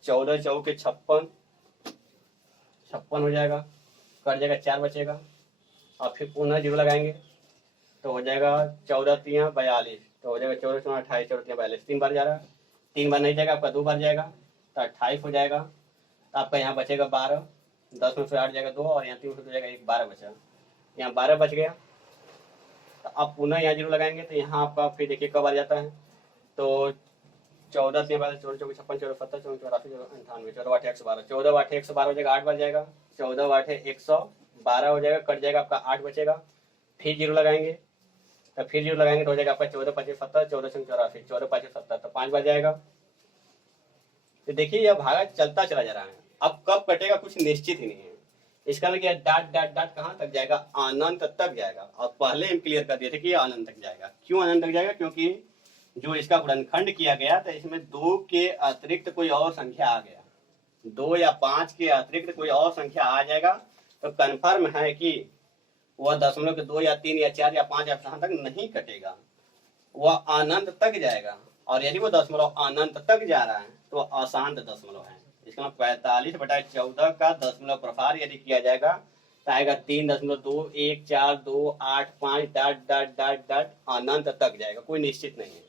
14 चौके 56 हो जाएगा, कट जाएगा 4 बचेगा, और फिर पुनः 0 लगाएंगे तो हो जाएगा 14 3 42, तो हो जाएगा 14 4 28, 14 3 42, 3 बार जा रहा है, 3 बार नहीं जाएगा आपका 2 बार जाएगा तो 28 हो जाएगा। तो आपका यहाँ बचेगा 12, 10 में से 8 जाएगा 2 और यहाँ 3 से 2 जाएगा 1, 12 बचा, यहाँ 12 बच गया। तो अब पुनः यहाँ 0 लगाएंगे तो यहाँ आपका फिर देखिए कब आ जाता है, तो 14 3 42 14 54 56 57 84 98 14 8 112, 14 8 112 हो जाएगा, 8 बार जाएगा, 14 8 112 हो जाएगा, कट जाएगा आपका 8 बचेगा, फिर 0 लगाएंगे तो फिर 0 लगाएंगे तो हो जाएगा आपका 14 5 70 14 84 14 5 70, तो 5 बार जाएगा। तो देखिए यह भागा चलता चला जा रहा है, अब कब कटेगा कुछ निश्चित ही नहीं है। इसका मतलब डाट डाट डाट कहाँ तक जाएगा, अनंत तक जाएगा, और पहले हम क्लियर कर दिए थे कि अनंत तक जाएगा। क्यों अनंत तक जाएगा, क्योंकि जो इसका गुणनखंड किया गया था इसमें 2 के अतिरिक्त कोई और संख्या आ गया, 2 या 5 के अतिरिक्त कोई और संख्या आ जाएगा तो कन्फर्म है कि वह दशमलव के 2 या 3 या 4 या 5 या 7 तक नहीं कटेगा, वह अनंत तक जाएगा। और यदि वो दशमलव अनंत तक जा रहा है तो अशांत दशमलव है। इसका 45/14 का दशमलव प्रसार यदि किया जाएगा तो आएगा 3.214285 डाट डाट डाट डाट अनंत तक जाएगा, कोई निश्चित नहीं है।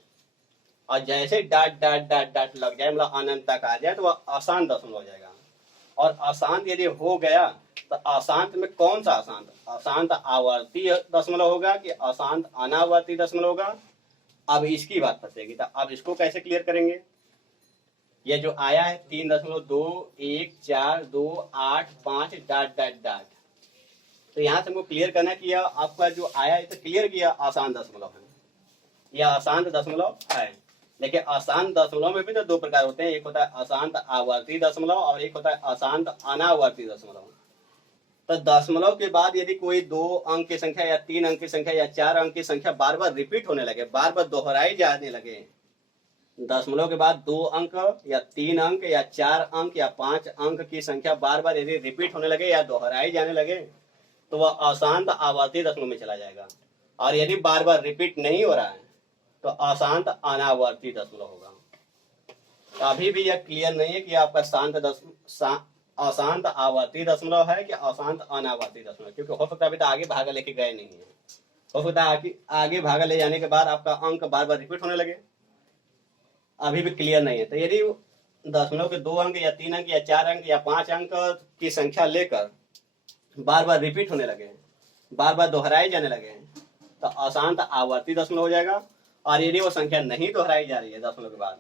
और जैसे डाट डाट डाट डाट लग जाए मतलब अनंत तक आ जाए तो वह अशांत दशमलव हो जाएगा। और अशांत यदि हो गया तो अशांत में कौन सा अशांत, अशांत आवर्ती दशमलव होगा कि अशांत अनावर्ती दशमलव होगा, अब इसकी बात फंसेगी। तो अब इसको कैसे क्लियर करेंगे, ये जो आया है 3.214285 डाट डाट डाट, तो यहाँ से हमको क्लियर करना है कि यह आपका जो आया है तो क्लियर किया अशांत दशमलव है, यह अशांत दशमलव है। लेकिन अशांत दशमलव में भी तो 2 प्रकार होते हैं, एक होता है अशांत आवर्ती दशमलव और एक होता है अशांत अनावर्ती दशमलव। तो दशमलव के बाद यदि कोई 2 अंक की संख्या या 3 अंक की संख्या या 4 अंक की संख्या बार बार रिपीट होने लगे, बार बार दोहराई जाने लगे, दशमलव के बाद 2 अंक या 3 अंक या 4 अंक या 5 अंक की संख्या बार बार यदि रिपीट होने लगे या दोहराई जाने लगे तो वह अशांत आवर्ती दशमलव में चला जाएगा। और यदि बार बार रिपीट नहीं हो रहा है तो अशांत अनावर्ती दशमलव होगा। तो अभी भी यह क्लियर नहीं है कि आपका अशांत आवर्ती दशमलव है कि अशांत अनावर्ती दशमलव, क्योंकि हो सकता है अभी तो आगे भागा लेके गए नहीं है, हो सकता है आगे भागा ले जाने के बाद आपका अंक बार बार रिपीट होने लगे, अभी भी क्लियर नहीं है। तो यदि दशमलव के 2 अंक या 3 अंक या 4 अंक या 5 अंक की संख्या लेकर बार बार रिपीट होने लगे, बार बार दोहराए जाने लगे तो अशांत आवर्ती दशमलव हो जाएगा। और यदि वो संख्या नहीं दोहराई जा रही है दशमलव के बाद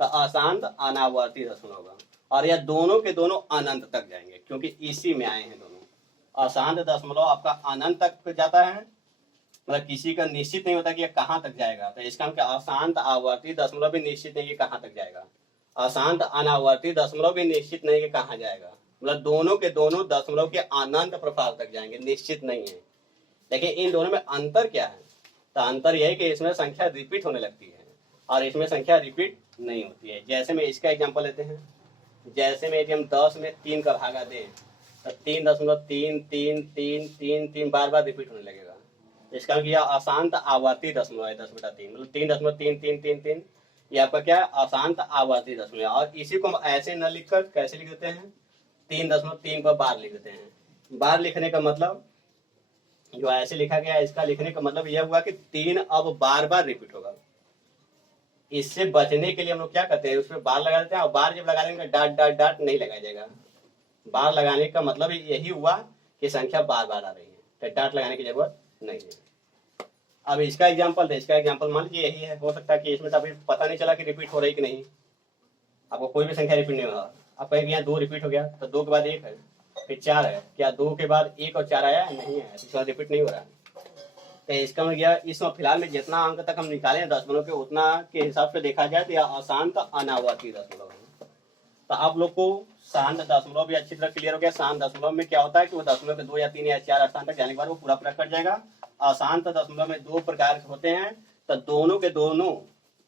तो अशांत अनावर्ती दशमलव होगा। और यह दोनों के दोनों अनंत तक जाएंगे, क्योंकि इसी में आए हैं दोनों। अशांत दशमलव आपका अनंत तक जाता है, मतलब किसी का निश्चित नहीं होता कि यह कहाँ तक जाएगा। तो इसका मतलब अशांत आवर्ती दशमलव भी निश्चित नहीं कि कहाँ तक जाएगा, अशांत अनावर्ती दशमलव भी निश्चित नहीं कि कहाँ जाएगा, मतलब दोनों के दोनों दशमलव के अनंत प्रसार तक जाएंगे, निश्चित नहीं है। लेकिन इन दोनों में अंतर क्या है, तो अंतर यह है कि इसमें संख्या रिपीट होने लगती है और इसमें संख्या रिपीट नहीं होती है। जैसे में इसका एग्जांपल लेते हैं, जैसे में यदि हम 10 में 3 का भागा दें तो 3.333333 बार बार रिपीट होने लगेगा। इसका मतलब यह अशांत आवर्ती दशमलव है 10/3, मतलब 3.3333, ये आपका क्या है, अशांत आवर्ती दशमलव है। और इसी को हम ऐसे न लिखकर कैसे लिख देते हैं, 3.3 पर बार लिख देते हैं। बार लिखने का मतलब जो ऐसे लिखा गया है, इसका लिखने का मतलब यह हुआ कि 3 अब बार बार रिपीट होगा। इससे बचने के लिए हम लोग क्या करते हैं, उसमें बार लगा देते हैं, और बार जब लगा देंगे डाट डाट डाट नहीं लगाया जाएगा। बार लगाने का मतलब यही हुआ कि संख्या बार बार आ रही है, तो डाट लगाने की जरूरत नहीं है। अब इसका एग्जाम्पल दे, इसका एग्जाम्पल मान लीजिए यही है, हो सकता है कि इसमें तो अभी पता नहीं चला कि रिपीट हो रही कि नहीं, आपको कोई भी संख्या रिपीट नहीं होगा। आप कहेंगे यहाँ 2 रिपीट हो गया, तो 2 के बाद 1 है, फिर 4 है, क्या 2 के बाद 1 और 4 आया नहीं है, इसके बाद रिपीट नहीं हो रहा है। तो इसका मतलब इसमें फिलहाल में जितना अंक तक हम निकाले दशमलव के, उतना के हिसाब से देखा जाए तो यह अशांत अनावर्ती दशमलव है। तो आप लोग को शांत दशमलव भी अच्छी तरह क्लियर हो गया। शांत दशमलव में क्या होता है कि वो दशमलव के 2 या 3 या 4 स्थान तक जाने के बाद वो पूरा कट जाएगा। अशांत दशमलव में 2 प्रकार के होते हैं, तो दोनों के दोनों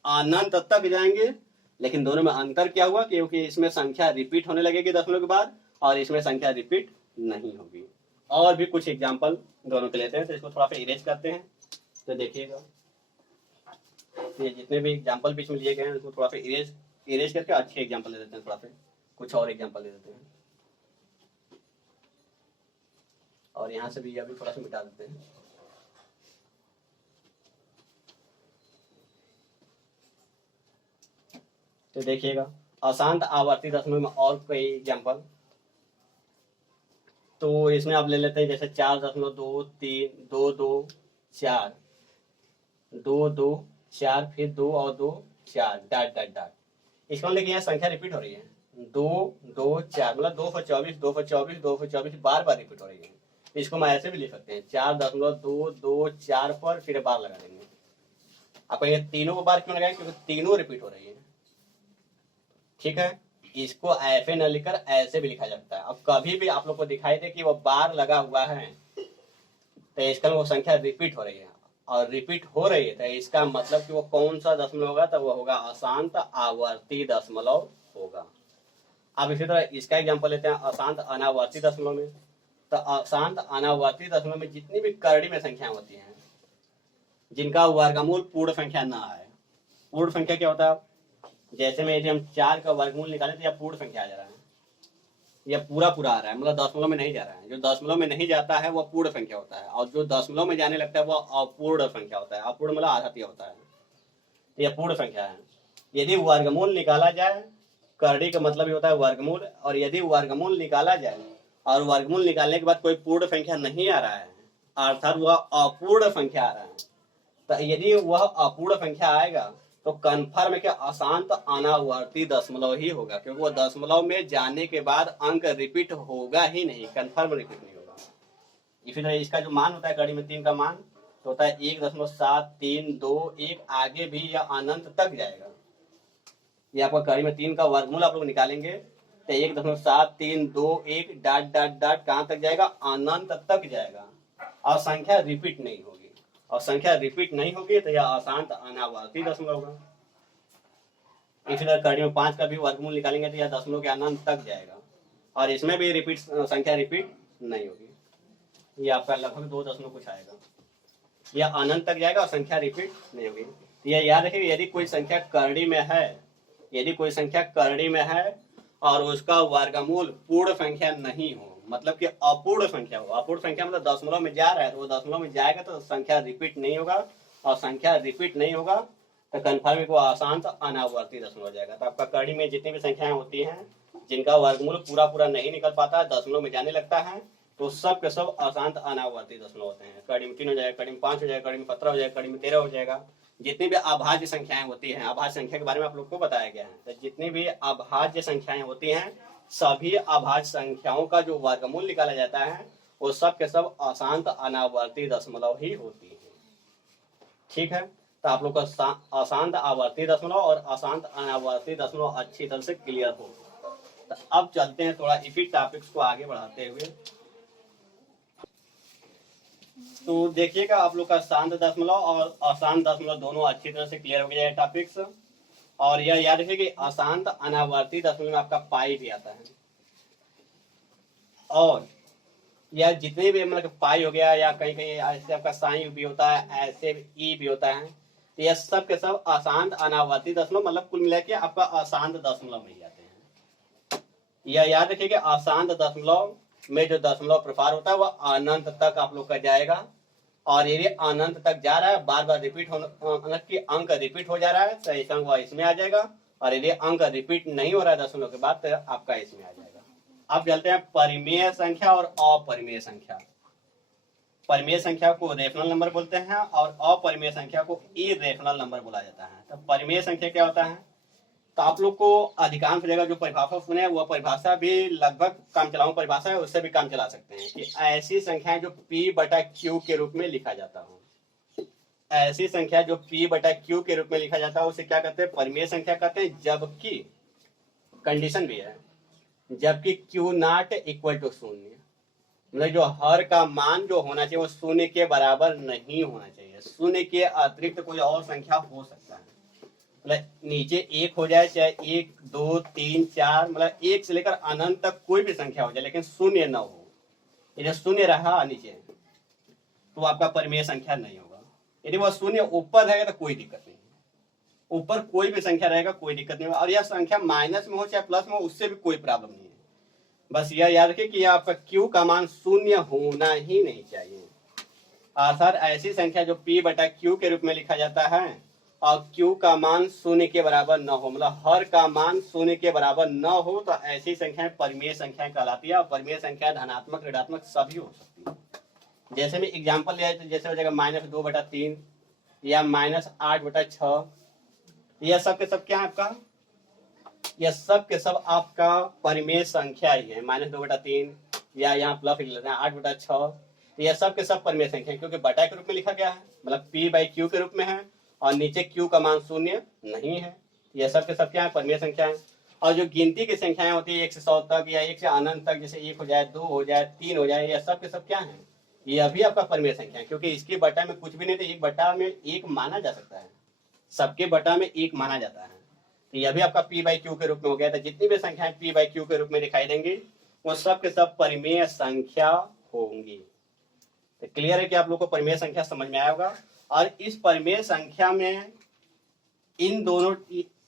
अनंत तक जाएंगे। लेकिन दोनों में अंतर क्या हुआ, क्योंकि इसमें संख्या रिपीट होने लगेगी दशमलव के बाद और इसमें संख्या रिपीट नहीं होगी। और भी कुछ एग्जाम्पल दोनों के लेते हैं, तो इसको थोड़ा सा इरेज करते हैं तो देखिएगा। ये जितने भी एग्जाम्पल बीच में लिए गए हैं उसको थोड़ा सा इरेज करके अच्छे एग्जाम्पल दे देते हैं, थोड़ा सा कुछ और एग्जाम्पल दे देते हैं, और यहाँ से भी अभी थोड़ा सा मिटा देते हैं। तो देखिएगा अशांत आवर्ती दशमलव में और कई एग्जाम्पल, तो इसमें आप ले लेते हैं जैसे 4.23 2 2 4 2 2 4 फिर 2 और 2 4 डॉट डॉट डॉट। इसको लेके यहाँ संख्या रिपीट हो रही है 2 2 4 मतलब 224 224 224 बार बार रिपीट हो रही है। इसको हम ऐसे भी लिख सकते हैं 4.224 पर फिर बार लगा देंगे। आप ये तीनों को बार क्यों लगाए, क्योंकि तीनों रिपीट हो रही है। ठीक है, इसको ऐसे न लिखकर ऐसे भी लिखा जाता है। अब कभी भी आप लोग को दिखाई दे कि वो बार लगा हुआ है तो इसका वो संख्या रिपीट हो रही है, और रिपीट हो रही है तो इसका मतलब कि वो कौन सा दशमलव होगा, तो वो होगा अशांत आवर्ती दशमलव होगा। अब इसी तरह इसका एग्जांपल लेते हैं अशांत अनावर्ती दशमलव में। तो अशांत अनावर्ती दशमलव में जितनी भी करड़ी में संख्या होती हैं जिनका वर्गमूल पूर्ण संख्या ना आए। पूर्ण संख्या क्या होता है, जैसे में यदि हम 4 का वर्गमूल निकालें तो यह पूर्ण संख्या आ जा रहा है, यह पूरा पूरा आ रहा है, मतलब दशमलव में नहीं जा रहा है। जो दशमलव में नहीं जाता है वह पूर्ण संख्या होता है, और जो दशमलव में जाने लगता है वह अपूर्ण संख्या होता है। अपूर्ण मतलब आधा होता है, यह पूर्ण संख्या है। यदि वर्गमूल निकाला जाए, करड़ी का मतलब ये होता है वर्गमूल, और यदि वर्गमूल निकाला जाए और वर्गमूल निकालने के बाद कोई पूर्ण संख्या नहीं आ रहा है, अर्थात वह अपूर्ण संख्या आ रहा है, तो यदि वह अपूर्ण संख्या आएगा तो कन्फर्म है कि अशांत अनावर्ती दशमलव ही होगा, क्योंकि वो दशमलव में जाने के बाद अंक रिपीट होगा ही नहीं, कन्फर्म रिपीट नहीं होगा। इसी तरह इसका जो मान होता है कड़ी में 3 का मान तो होता है 1.7321, आगे भी या अनंत तक जाएगा। ये आपका कड़ी में 3 का वर्गमूल आप लोग निकालेंगे तो 1.7321 डॉट डॉट डॉट कहाँ तक जाएगा, अनंत तक जाएगा, और संख्या रिपीट नहीं होगी। और संख्या रिपीट नहीं होगी तो यह अशांत अनावर्ती दशमलव होगा। इसी तरह कड़ी में 5 का भी वर्गमूल निकालेंगे तो यह दशमलव के अनंत तक जाएगा, और इसमें भी रिपीट संख्या रिपीट नहीं होगी। ये आपका लगभग 2 दशमलव कुछ आएगा, यह अनंत तक जाएगा और संख्या रिपीट नहीं होगी। यह याद रखिए, यदि कोई संख्या करड़ी में है, यदि कोई संख्या करड़ी में है और उसका वर्गमूल पूर्ण संख्या नहीं हो, मतलब कि अपूर्ण संख्या हो। अपूर्ण संख्या मतलब दशमलव में जा रहा है तो वो दशमलव में जाएगा तो संख्या रिपीट नहीं होगा, और संख्या रिपीट नहीं होगा तो कन्फर्म को अशांत अनावर्ती दशमलव हो जाएगा। तो आपका कड़ी में जितनी भी संख्याएं होती हैं जिनका वर्गमूल पूरा पूरा नहीं निकल पाता, दशमलव में जाने लगता है, तो सब के सब अशांत अनावर्ती दशमलव होते हैं। कड़ी में 3 हो जाएगा, कड़ी में 5 हो जाएगा, कड़ी में 17 हो जाएगा, कड़ी में 13 हो जाएगा। जितनी भी अभाज्य संख्याएं होती हैं, अभाज्य संख्या के बारे में आप लोग को बताया गया है, तो जितनी भी अभाज्य संख्याएं होती हैं सभी अभाज्य संख्याओं का जो वर्गमूल निकाला जाता है वो सब के सब अशांत अनावर्ती दशमलव ही होती है। ठीक है, तो आप लोग का अशांत आवर्ती दशमलव और अशांत अनावर्ती दशमलव अच्छी तरह से क्लियर हो। तो अब चलते हैं थोड़ा इसी टॉपिक्स को आगे बढ़ाते हुए। तो देखिएगा आप लोग का शांत दशमलव और अशांत दशमलव दोनों अच्छी तरह से क्लियर हो गया है टॉपिक्स। और यह याद रखिए कि अशांत अनावर्ती दशमलव में आपका पाई भी आता है, और यह जितने भी मतलब पाई हो गया या कहीं कहीं ऐसे आपका साइन भी होता है, ऐसे ई भी होता है, तो यह सब के सब अशांत अनावर्ती दशमलव मतलब कुल मिला के आपका अशांत दशमलव में ही आते हैं। यह याद रखिए कि अशांत दशमलव में जो दशमलव प्रकार होता है वह अनंत तक आप लोग का जाएगा, और यदि अनंत तक जा रहा है, बार बार रिपीट होना कि अंक रिपीट हो जा रहा है तो इसका वह इसमें आ जाएगा, और यदि अंक रिपीट नहीं हो रहा है दशमलव के बाद तो आपका इसमें आ जाएगा। अब चलते हैं परिमेय संख्या और अपरिमेय संख्या। परिमेय संख्या को रेशनल नंबर बोलते हैं और अपरिमेय संख्या को इरेशनल नंबर बोला जाता है। तो परिमेय संख्या क्या होता है, तो आप लोग को अधिकांश जगह जो परिभाषा सुने वह परिभाषा भी लगभग काम चलाऊ परिभाषा है, उससे भी काम चला सकते हैं कि ऐसी संख्या जो P/Q के रूप में लिखा जाता हो। ऐसी संख्या जो P/Q के रूप में लिखा जाता है उसे क्या कहते हैं, परिमेय संख्या कहते हैं। जबकि कंडीशन भी है, जबकि Q0 इक्वल टू 0, मतलब जो हर का मान जो होना चाहिए वो 0 के बराबर नहीं होना चाहिए। 0 के अतिरिक्त कोई और संख्या हो सकता है, मतलब नीचे 1 हो जाए, चाहे 1 2 3 4, मतलब 1 से लेकर अनंत तक कोई भी संख्या हो जाए, लेकिन 0 न हो। यदि 0 रहा नीचे तो आपका परिमेय संख्या नहीं होगा। यदि वह 0 ऊपर रहेगा तो कोई दिक्कत नहीं। ऊपर कोई भी संख्या रहेगा कोई दिक्कत नहीं होगा, और यह संख्या माइनस में हो चाहे प्लस में हो उससे भी कोई प्रॉब्लम नहीं है। बस यह याद रखिए कि आपका Q का मान शून्य होना ही नहीं चाहिए। अर्थात ऐसी संख्या जो P बटा Q के रूप में लिखा जाता है और Q का मान शून्य के बराबर न हो, मतलब हर का मान शून्य के बराबर न हो, तो ऐसी संख्याएं परिमेय संख्याएं कहलाती है। और परिमेय संख्या धनात्मक ऋणात्मक सभी हो सकती है। जैसे में एग्जाम्पल लिया तो जैसे हो जाएगा -2/3 या -8/6, यह सब के सब क्या है आपका, यह सब के सब आपका परिमेय संख्या ही है। -2/3 या यहाँ प्लस लिख लेते हैं 8/6, तो यह सब के सब परिमेय संख्या है, क्योंकि बटा के रूप में लिखा गया है, मतलब P/Q के रूप में है और नीचे Q का मान शून्य नहीं है। यह सब के सब क्या है, परिमेय संख्या है। और जो गिनती की संख्याएं होती है 1 से 100 तक या 1 से अनंत तक, जैसे 1 हो जाए, 2 हो जाए, 3 हो जाए, यह सब के सब क्या है, यह भी आपका परिमेय संख्या है, क्योंकि इसके बटा में कुछ भी नहीं, तो एक बटा में एक माना जा सकता है, सबके बटा में एक माना जाता है। तो यह भी आपका P/Q के रूप में हो गया। तो जितनी भी संख्याएं P/Q के रूप में दिखाई देंगी वो सब के सब परिमेय संख्या होंगी। तो क्लियर है कि आप लोग को परिमेय संख्या समझ में आया होगा। और इस परिमेय संख्या में इन दोनों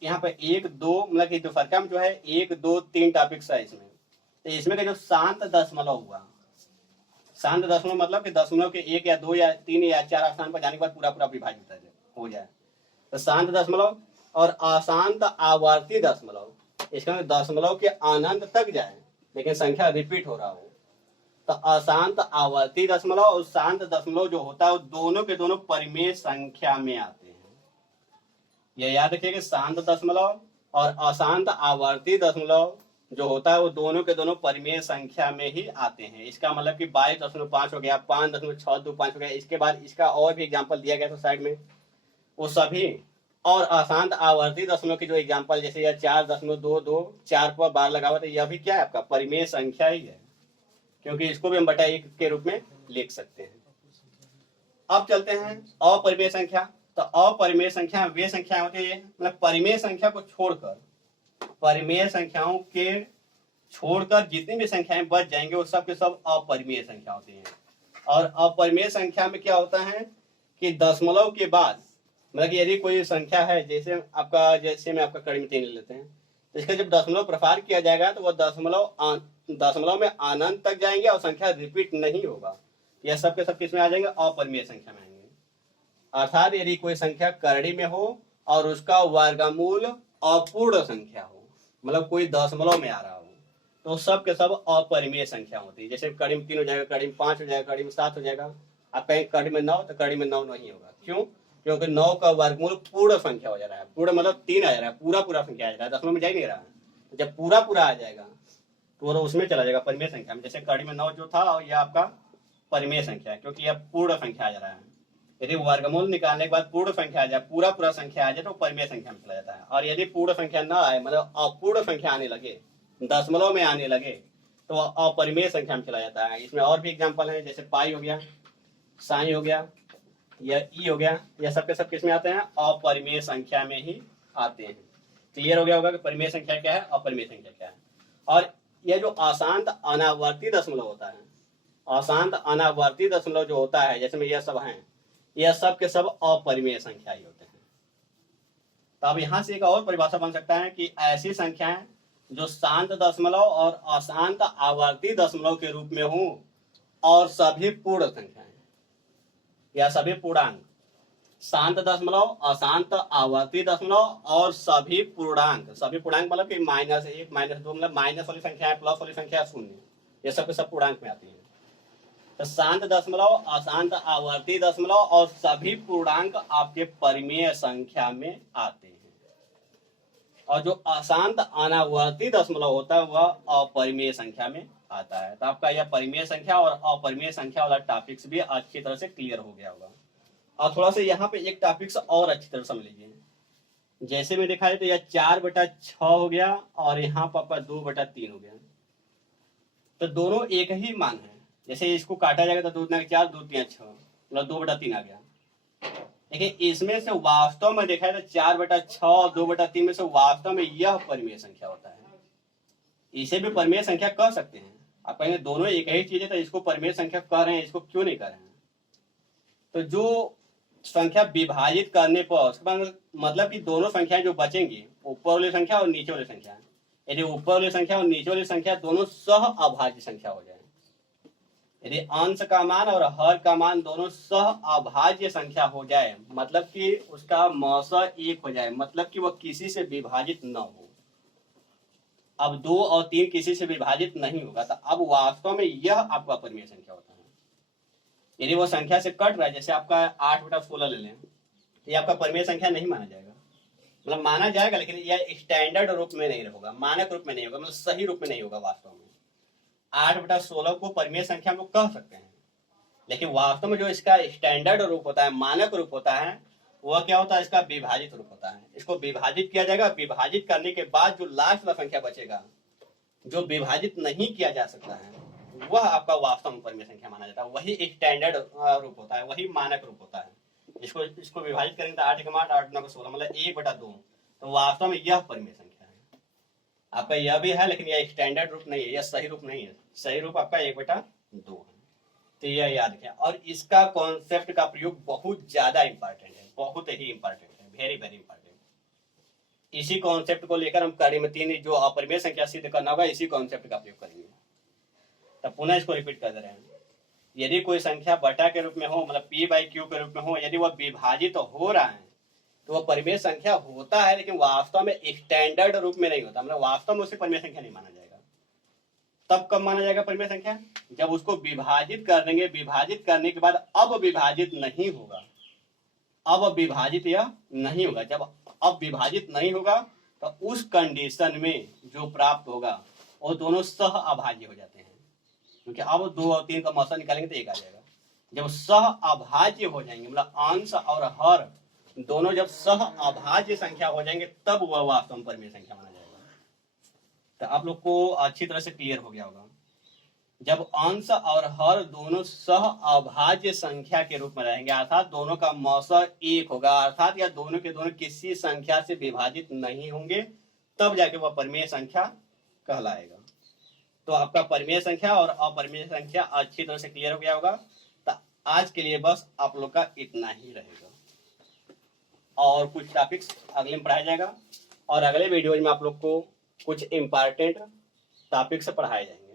यहाँ पे 1 2 मतलब कि फर्क में जो है 1 2 3 टॉपिक्स है इसमें। तो इसमें का जो शांत दशमलव हुआ, शांत दशमलव मतलब कि दशमलव के 1 या 2 या 3 या 4 स्थान पर जाने के बाद पूरा पूरा विभाजित हो जाए, तो शांत दशमलव। और अशांत आवर्ती दशमलव, इसका मतलब दशमलव के अनंत तक जाए लेकिन संख्या रिपीट हो रहा हो, तो अशांत आवर्ती दशमलव और शांत दशमलव जो होता है वो दोनों के दोनों परिमेय संख्या में आते हैं। यह याद रखिए कि शांत दशमलव और अशांत आवर्ती दशमलव जो होता है वो दोनों के दोनों परिमेय संख्या में ही आते हैं। इसका मतलब कि 22.5 हो गया, 5.625 हो गया, इसके बाद इसका और भी एग्जाम्पल दिया गया था साइड में, वो सभी। और अशांत आवर्ती दशमलव की जो एग्जाम्पल जैसे यह 4.22 पर बार लगा हुआ, तो यह भी क्या है आपका परिमेय संख्या ही है, क्योंकि इसको भी हम बटा 1 के रूप में लिख सकते हैं। अब चलते हैं अपरिमेय संख्या। तो अपरिमेय संख्या वे संख्या होती है, मतलब परिमेय संख्या को छोड़कर, परिमेय संख्याओं के छोड़कर जितनी भी संख्याएं बच जाएंगे वो सब के सब अपरिमेय संख्या होती हैं। और अपरिमेय संख्या में क्या होता है कि दशमलव के बाद, मतलब कि यदि कोई संख्या है, जैसे मैं आपका कड़ी में 3 ले लेते हैं, तो इसका जब दशमलव प्रसार किया जाएगा तो वह दशमलव में अनंत तक जाएंगे और संख्या रिपीट नहीं होगा। यह सब के सब किसमें आ जाएंगे, अपरिमेय संख्या में आएंगे। अर्थात यदि कोई संख्या करड़ी में हो और उसका वर्गमूल अपूर्ण संख्या हो, मतलब कोई दशमलव में आ रहा हो, तो सब के सब अपरिमेय संख्या होती है। जैसे कड़ी में 3 हो जाएगा, कड़ी में 5 हो जाएगा, कड़ी में 7 हो जाएगा। आप कहीं कड़ी में 9, तो कड़ी में 9 नहीं होगा। क्यों? क्योंकि 9 का वर्गमूल पूर्ण संख्या हो जा रहा है। पूर्ण मतलब 3 आ जा रहा है, पूरा संख्या आ जा रहा है, दशमलव में जा ही नहीं रहा है। जब पूरा आ जाएगा तो वो उसमें चला जाएगा परिमेय संख्या में। जैसे कड़ी में 9 जो था और यह आपका परिमेय संख्या है, क्योंकि यह पूर्ण संख्या आ जा रहा है। यदि वर्गमूल निकालने के बाद पूर्ण संख्या आ जाए, पूरा संख्या आ जाए, तो परिमेय संख्या में चला जाता है। और यदि पूर्ण संख्या न आए, मतलब अपूर्ण संख्या आने लगे, दशमलव में आने लगे, तो अपरिमेय संख्या में चला जाता है। इसमें और भी एग्जाम्पल है, जैसे पाई हो गया, साई हो गया, या ई हो गया, यह सब के सब किसमें आते हैं, अपरिमेय संख्या में ही आते हैं। क्लियर हो गया होगा कि परिमेय संख्या क्या है, अपरिमेय संख्या क्या है। और यह जो अशांत अनावर्ती दशमलव होता है, अशांत अनावर्ती दशमलव जो होता है, जैसे में यह सब हैं, यह सब के सब अपरिमेय संख्या ही होते हैं। तो अब यहां से एक और परिभाषा बन सकता है कि ऐसी संख्याएं जो शांत दशमलव और अशांत आवर्ती दशमलव के रूप में हो और सभी पूर्ण संख्याएं या सभी पूर्णांक, शांत दशमलव, अशांत आवर्ती दशमलव और सभी पूर्णांक। सभी पूर्णांक मतलब कि -1 -2, मतलब माइनस वाली संख्या है, प्लस वाली संख्या है, शून्य, ये सब के सब पूर्णांक में आती है। तो शांत दशमलव, अशांत आवर्ती दशमलव और सभी पूर्णांक आपके परिमेय संख्या में आते हैं। और जो अशांत अनावर्ती दशमलव होता है वह अपरिमेय संख्या में आता है। तो आपका यह परिमेय संख्या और अपरिमेय संख्या वाला टॉपिक्स भी अच्छी तरह से क्लियर हो गया होगा। और थोड़ा सा यहाँ पे एक टॉपिक्स और अच्छी तरह समझ लीजिए। जैसे में देखा है तो यह 4/6 हो गया और यहाँ पर आपका 2/3 हो गया, तो दोनों एक ही मान है। जैसे इसको काटा जाएगा तो 2 दूना 4, 2 3 6, मतलब 2/3 आ गया। लेकिन इसमें से वास्तव में देखा है तो 4/6 और 2/3 में से वास्तव में यह परिमेय संख्या होता है। इसे भी परिमेय संख्या कह सकते हैं। आप कहेंगे दोनों एक ही चीज है तो इसको परिमेय संख्या कह रहे हैं, इसको क्यों नहीं कह रहे हैं? तो जो संख्या विभाजित करने पर उसके बाद मतलब कि दोनों संख्याएं जो बचेंगी, ऊपर वाली संख्या और नीचे वाली संख्या, यदि ऊपर वाली संख्या और नीचे वाली संख्या दोनों सह अभाज्य संख्या हो जाए, यदि अंश का मान और हर का मान दोनों सह अभाज्य संख्या हो जाए, मतलब कि उसका मौसा एक हो जाए, मतलब कि वह किसी से विभाजित न हो। अब 2 और 3 किसी से विभाजित नहीं होगा, तो अब वास्तव में यह आपका परिमेय संख्या होता है। यदि वो संख्या से कट रहा है, जैसे आपका 8/16 ले लें, तो ये आपका परिमेय संख्या नहीं माना जाएगा। मतलब माना जाएगा लेकिन यह स्टैंडर्ड रूप में नहीं होगा, मानक रूप में नहीं होगा, मतलब सही रूप में नहीं होगा। वास्तव में 8/16 को परिमेय संख्या हम लोग कह सकते हैं, लेकिन वास्तव में जो इसका स्टैंडर्ड रूप होता है, मानक रूप होता है, वह क्या होता है, इसका विभाजित रूप होता है। इसको विभाजित किया जाएगा, विभाजित करने के बाद जो लास्ट वाला संख्या बचेगा, जो विभाजित नहीं किया जा सकता है, वह आपका वास्तव में परिमेय संख्या माना जाता है। वही स्टैंडर्ड रूप होता है, वही मानक रूप होता है। इसको विभाजित करेंगे तो 8 के 8, 8 9 16, मतलब 1/2, तो वास्तव में यह परिमेय संख्या है। आपका यह भी है, लेकिन यह स्टैंडर्ड रूप नहीं है, यह सही रूप नहीं है। सही रूप आपका 1/2 है। तो यह याद रखें। और इसका कॉन्सेप्ट का प्रयोग बहुत ज्यादा इंपॉर्टेंट है, बहुत ही इंपॉर्टेंट है, वेरी वेरी इंपॉर्टेंट। इसी कॉन्सेप्ट को लेकर हम कड़ी में 3 जो अपरिमेय संख्या सिद्ध करना होगा, इसी कॉन्सेप्ट का प्रयोग करेंगे। तब पुनः इसको रिपीट कर दे रहे हैं। यदि कोई संख्या बटा के रूप में हो, मतलब p/q के रूप में हो, यदि वह विभाजित तो हो रहा है, तो वह परिमेय संख्या होता है, लेकिन वास्तव में स्टैंडर्ड रूप में नहीं होता, मतलब वास्तव में उसे परिमेय संख्या नहीं माना जाएगा। तब कब माना जाएगा परिमेय संख्या? जब उसको विभाजित कर देंगे, विभाजित करने के बाद अब विभाजित नहीं होगा, अब विभाजित यह नहीं होगा। जब अब विभाजित नहीं होगा, तो उस कंडीशन में जो प्राप्त होगा वो दोनों सह अभाज्य हो जाते हैं, क्योंकि अब 2 और 3 का मौसा निकालेंगे तो 1 आ जाएगा। जब सह अभाज्य हो जाएंगे, मतलब अंश और हर दोनों जब सह अभाज्य संख्या हो जाएंगे, तब वह वास्तव में परिमेय संख्या माना जाएगा। तो आप लोग को अच्छी तरह से क्लियर हो गया होगा। जब अंश और हर दोनों सह अभाज्य संख्या के रूप में रहेंगे, अर्थात दोनों का मौसा 1 होगा, अर्थात या दोनों के दोनों किसी संख्या से विभाजित नहीं होंगे, तब जाके वह परिमेय संख्या कहलाएगा। तो आपका परिमेय संख्या और अपरिमेय संख्या अच्छी तरह से क्लियर हो गया होगा। तो आज के लिए बस आप लोग का इतना ही रहेगा, और कुछ टॉपिक्स अगले में पढ़ाया जाएगा, और अगले वीडियो में आप लोग को कुछ इंपॉर्टेंट टॉपिक्स पढ़ाए जाएंगे।